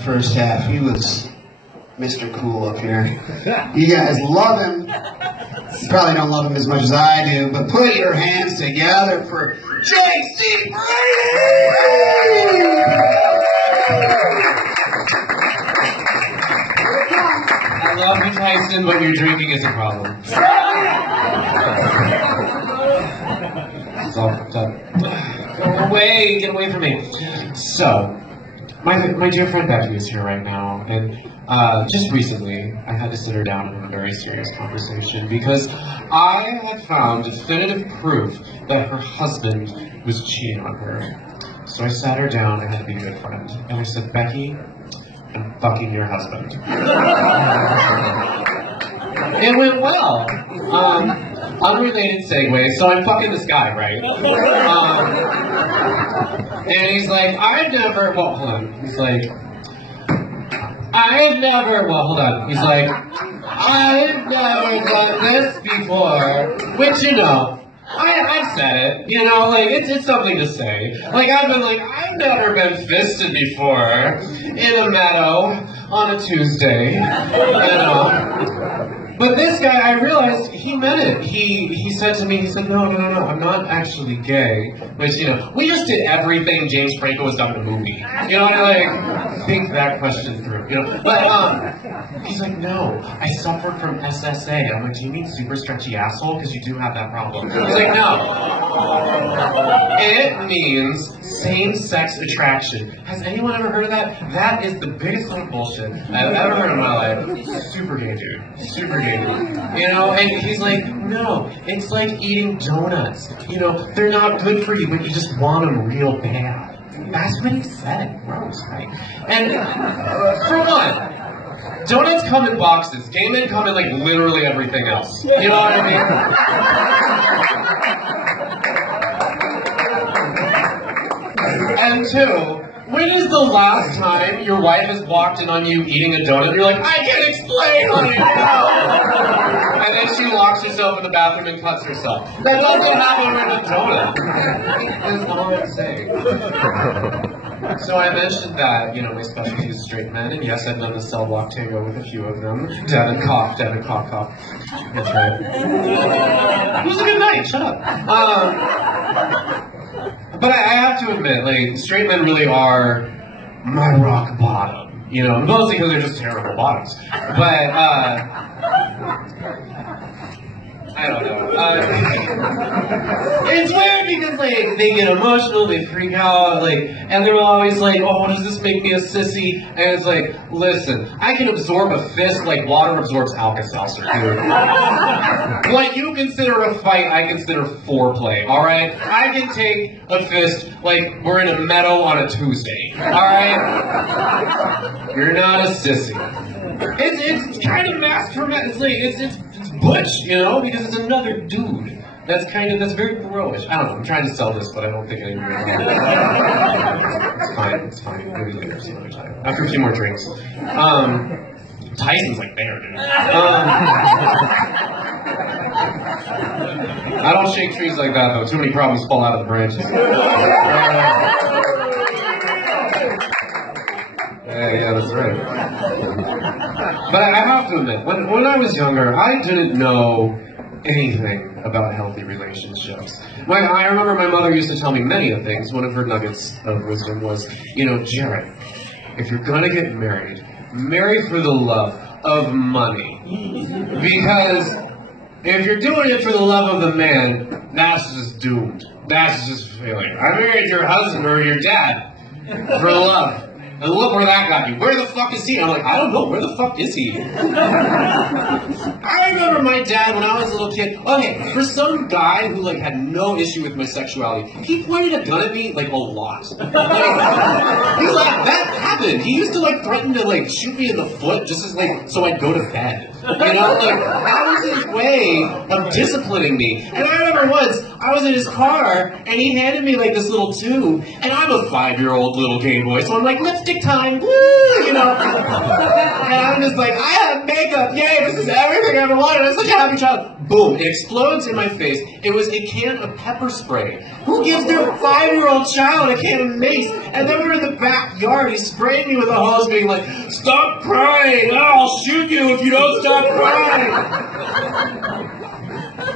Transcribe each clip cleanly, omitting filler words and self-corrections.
the first half. He was Mr. Cool up here. You guys love him. You probably don't love him as much as I do, but put your hands together for J.C. Brady! I love you, Tyson, but your drinking is a problem. Get away from me. So, my dear friend Becky is here right now, and just recently I had to sit her down and have a very serious conversation because I had found definitive proof that her husband was cheating on her. So I sat her down and had to be a good friend, and I said, Becky, I'm fucking your husband. It went well. Unrelated segue, so I'm fucking this guy, right? And he's like, I've never, well, hold on. He's like, I've never, well, hold on. He's like, I've never done this before. Which, you know, I've said it, you know, like, it's something to say. Like, I've been like, I've never been fisted before in a meadow on a Tuesday, you know. But this guy, I realized he meant it. He said to me, he said, no, I'm not actually gay. Which, you know, we just did everything James Franco has done in a movie. You know, and I like, think that question through, you know. But, he's like, no, I suffered from SSA. I'm like, do you mean super stretchy asshole? Because you do have that problem. He's like, no. It means same-sex attraction. Has anyone ever heard of that? That is the biggest little bullshit I've ever heard in my life. Super gay, dude. Super gay. You know, and he's like, no, it's like eating donuts. You know, they're not good for you, but you just want them real bad. That's what he said. Gross, right? And for one, donuts come in boxes. Gay men come in like literally everything else. You know what I mean? And two, when is the last time your wife has walked in on you eating a donut? You're like, I can't explain, honey, no. And then she locks herself in the bathroom and cuts herself. That doesn't happen with a donut. That's all I'm saying. So I mentioned that, you know, my specialty is straight men, and yes, I've done the cell block tango with a few of them. Devin cough. That's right. It was a good night, shut up. But I have to admit, like, straight men really are my rock bottom, you know, mostly because they're just terrible bottoms. But, I don't know. It's weird because, like, they get emotional, they freak out, like, and they're always like, oh, does this make me a sissy? And it's like, listen, I can absorb a fist like water absorbs Alka-Seltzer, dude. Like, you consider a fight, I consider foreplay, alright? I can take a fist like we're in a meadow on a Tuesday, alright? You're not a sissy. It's kind of masculine, it's like, it's butch, you know, because it's another dude. That's very bro-ish. I don't know, I'm trying to sell this, but I don't think I will. It's fine. Maybe later, some other time. After a few more drinks. Tyson's like there, dude. I don't shake trees like that, though. Too many problems fall out of the branches. Yeah, that's right. But I have to admit, when I was younger, I didn't know anything about healthy relationships. I remember my mother used to tell me many of things. One of her nuggets of wisdom was, you know, Jared, if you're gonna get married, marry for the love of money. Because if you're doing it for the love of the man, that's just doomed. That's just failing. I married your husband or your dad for love. And look where that got you. Where the fuck is he? I'm like, I don't know. Where the fuck is he? I remember my dad when I was a little kid. Okay, for some guy who like had no issue with my sexuality, he pointed a gun at me like a lot. Like, he's like, that happened. He used to like threaten to like shoot me in the foot just as like so I'd go to bed. You know, like, that was his way of disciplining me. And I remember once, I was in his car, and he handed me, like, this little tube, and I'm a 5-year-old little gay boy, so I'm like, lipstick time, woo, you know? And I'm just like, I have makeup, yay, this is everything I ever wanted, I'm such a happy child. Boom, it explodes in my face. It was a can of pepper spray. Who gives their 5-year-old child a can of mace? And then we're in the backyard, he's spraying me with a hose, being like, stop crying, I'll shoot you if you don't stop crying.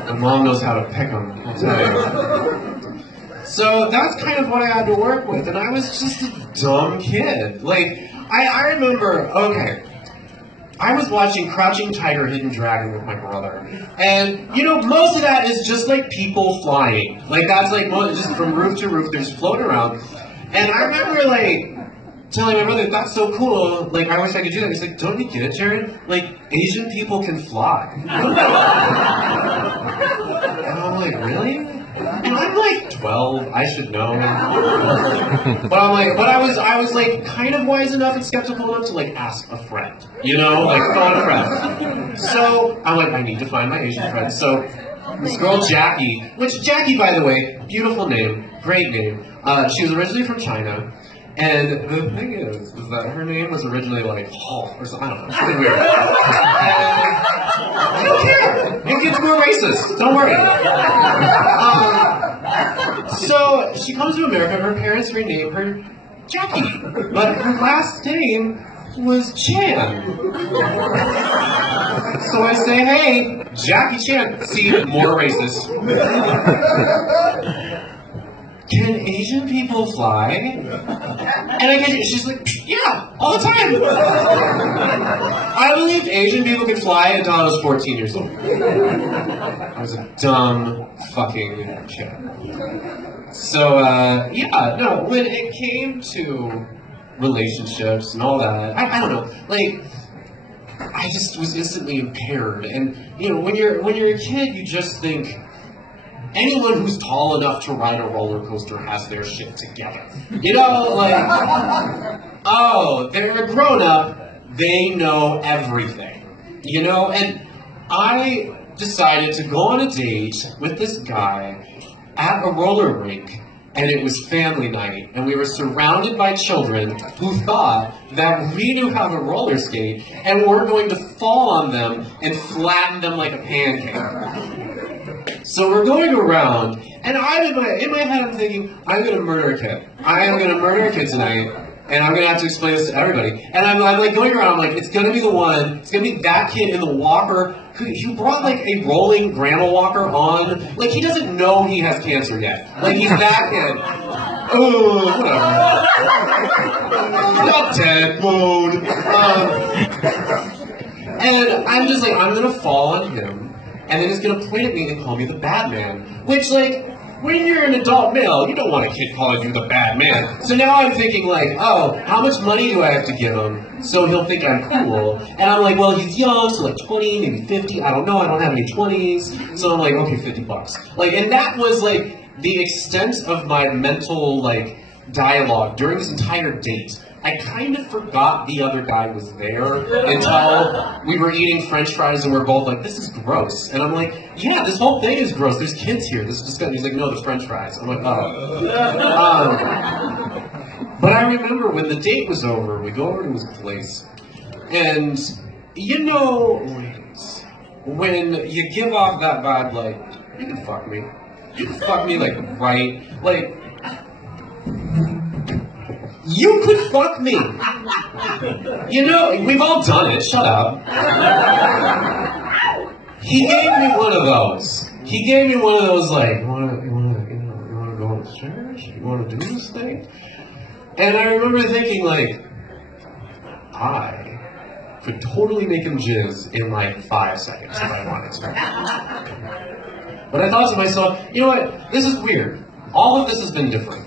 My mom knows how to pick them, I'll tell you. So that's kind of what I had to work with, and I was just a dumb kid. Like, I remember, okay, I was watching Crouching Tiger, Hidden Dragon with my brother, and, you know, most of that is just, like, people flying. Like, that's, like, just from roof to roof, they're just floating around. And I remember, like, telling my brother, that's so cool, like, I wish I could do that. He's like, don't you get it, Jared? Like, Asian people can fly. And I'm like, really? And I'm like 12, I should know. But I'm like, but I was like kind of wise enough and skeptical enough to like ask a friend, you know, like phone a friend. So I'm like, I need to find my Asian friend. So this girl Jackie, which Jackie, by the way, beautiful name, great name. She was originally from China. And the thing is that her name was originally like Hall or something. I don't know. It's really weird. I don't care. It gets more racist. Don't worry. So she comes to America. Her parents renamed her Jackie, but her last name was Chan. So I say, hey, Jackie Chan. See, more racist. Can Asian people fly? And I get it. She's like, yeah, all the time. I believed Asian people could fly until I was 14 years old. I was a dumb fucking kid. So, yeah, no, when it came to relationships and all that, I don't know, like, I just was instantly impaired. And, you know, when you're a kid, you just think, anyone who's tall enough to ride a roller coaster has their shit together. You know, like, oh, they're a grown-up, they know everything. You know, and I decided to go on a date with this guy at a roller rink, and it was family night, and we were surrounded by children who thought that we knew how to roller skate, and we're going to fall on them and flatten them like a pancake. So we're going around, and in my head I'm thinking, I'm going to murder a kid. I am going to murder a kid tonight, and I'm going to have to explain this to everybody. And I'm like going around, I'm like, it's going to be the one, it's going to be that kid in the walker, who brought like a rolling grandma walker on. Like, he doesn't know he has cancer yet. Like, he's that kid. Oh, whatever. He's not dead mode. And I'm just like, I'm going to fall on him. And then he's going to point at me and call me the bad man. Which, like, when you're an adult male, you don't want a kid calling you the bad man. So now I'm thinking, like, oh, how much money do I have to give him so he'll think I'm cool? And I'm like, well, he's young, so like 20, maybe 50. I don't know. I don't have any 20s. So I'm like, okay, $50. Like, and that was, like, the extent of my mental, like, dialogue during this entire date. I kind of forgot the other guy was there until we were eating French fries and we're both like, this is gross. And I'm like, yeah, this whole thing is gross. There's kids here. This is disgusting. He's like, no, the French fries. I'm like, oh. But I remember when the date was over, we go over to his place. And, you know, when you give off that vibe, like, you can fuck me. You can fuck me, like, right. Like, you could fuck me. You know, we've all done it. Shut up. He gave me one of those. He gave me one of those, like, you wanna go to church? You wanna do this thing? And I remember thinking, like, I could totally make him jizz in like 5 seconds if I wanted to. But I thought to myself, you know what? This is weird. All of this has been different.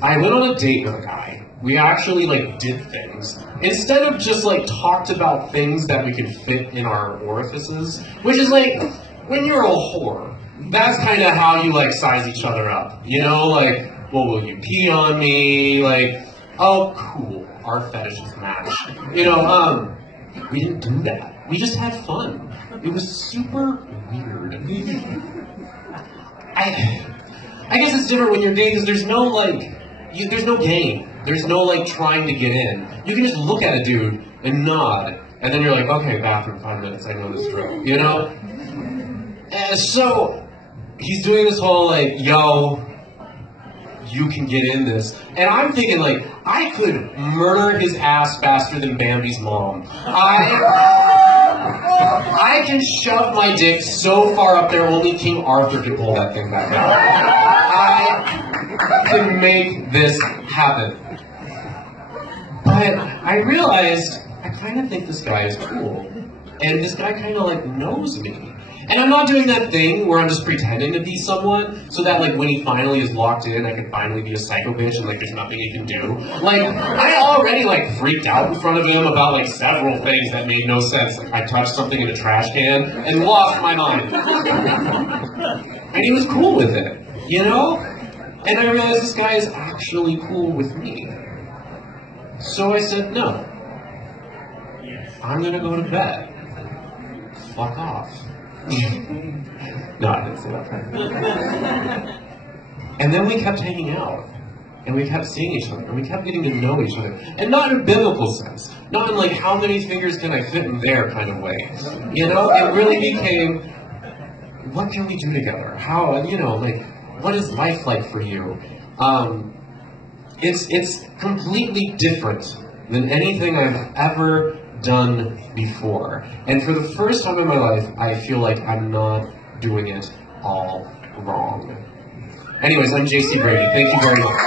I went on a date with a guy. We actually, like, did things. Instead of just, like, talked about things that we could fit in our orifices, which is, like, when you're a whore, that's kind of how you, like, size each other up. You know, like, well, will you pee on me? Like, oh, cool, our fetishes match. You know, we didn't do that. we just had fun. It was super weird. I guess it's different when you're dating because there's no there's no game. There's no trying to get in. You can just look at a dude and nod, and then you're like, okay, bathroom, 5 minutes, I know this drill, you know? And so he's doing this whole yo, you can get in this. And I'm thinking I could murder his ass faster than Bambi's mom. I can shove my dick so far up there, only King Arthur can pull that thing back out. I can make this happen. But I realized, I kind of think this guy is cool. And this guy kind of knows me. And I'm not doing that thing where I'm just pretending to be someone so that when he finally is locked in, I can finally be a psycho bitch and there's nothing he can do. I already freaked out in front of him about several things that made no sense. I touched something in a trash can and lost my mind. And he was cool with it, you know? And I realized this guy is actually cool with me. So I said, no. I'm gonna go to bed. Fuck off. No, I didn't say that. And then we kept hanging out, and we kept seeing each other, and we kept getting to know each other, and not in a biblical sense, not in how many fingers can I fit in there kind of way. You know, it really became, what can we do together? How, what is life like for you? It's completely different than anything I've ever done before. And for the first time in my life, I feel like I'm not doing it all wrong. Anyways, I'm JC Brady. Thank you very much.